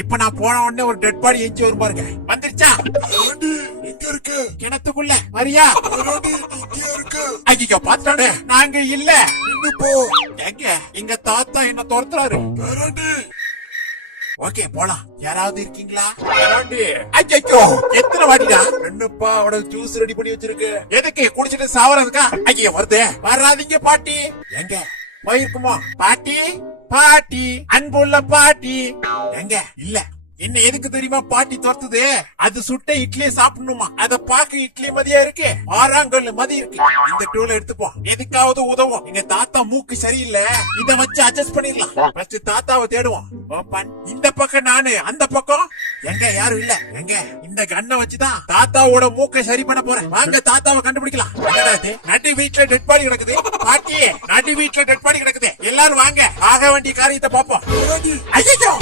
இப்ப நான் போன உடனே ஒரு டெட் பாடி எஞ்சி வரும் பாருங்க. வந்துருச்சா? எங்க இருக்கு? கிணத்துக்குள்ள வரியா? இங்க இருக்கு. ஐயோ பாத்தானே, நாங்க இல்ல. நின்னு போ. எங்க எங்க தாத்தா என்ன துரத்துறாரு. கரடி. ஓகே போலாம். யாராவது இருக்கீங்களா? ஐயோ எத்தனை வாட்டிடா? என்னப்பா அவட ஜூஸ் ரெடி பண்ணி வச்சிருக்கு. எதுக்கு குடிச்சிட்டு சாவறதுக்கா? ஐயோ வருது. வராதீங்க பாட்டி. எங்க போயிருக்குமோ? பாட்டி பாட்டி, அன்புள்ள பாட்டி எங்க இல்ல. என்ன எதுக்கு தெரியுமா பாட்டி துரத்துது? அது சுட்ட இட்லியை சாப்பிடணுமா? அத பாக்க இட்லி மதியா இருக்கு, ஆறாங்கல் மதி இருக்கு. இந்த டூல எடுத்துப்போம், எதுக்காவது உதவும். எங்க தாத்தா மூக்கு சரியில்லை, இத வச்சு அட்ஜஸ்ட் பண்ணிடலாம். ஃபர்ஸ்ட் தாத்தாவை தேடுவோம். ஓப்பன். இந்த பக்கம் நானு, அந்த பக்கம் எங்க யாரும் இல்ல. எங்க இந்த கண்ணை வச்சுதான் தாத்தாவோட மூக்கை சரி பண்ண போறேன். வாங்க தாத்தாவை கண்டுபிடிக்கலாம். நடு வீட்டுல டெட் பாடி கிடக்குது. பாட்டி நடு வீட்டுல டெட் பாடி கிடக்குது. எல்லாரும் வாங்க, ஆக வேண்டிய காரியத்தை பாப்போம். ஐயோ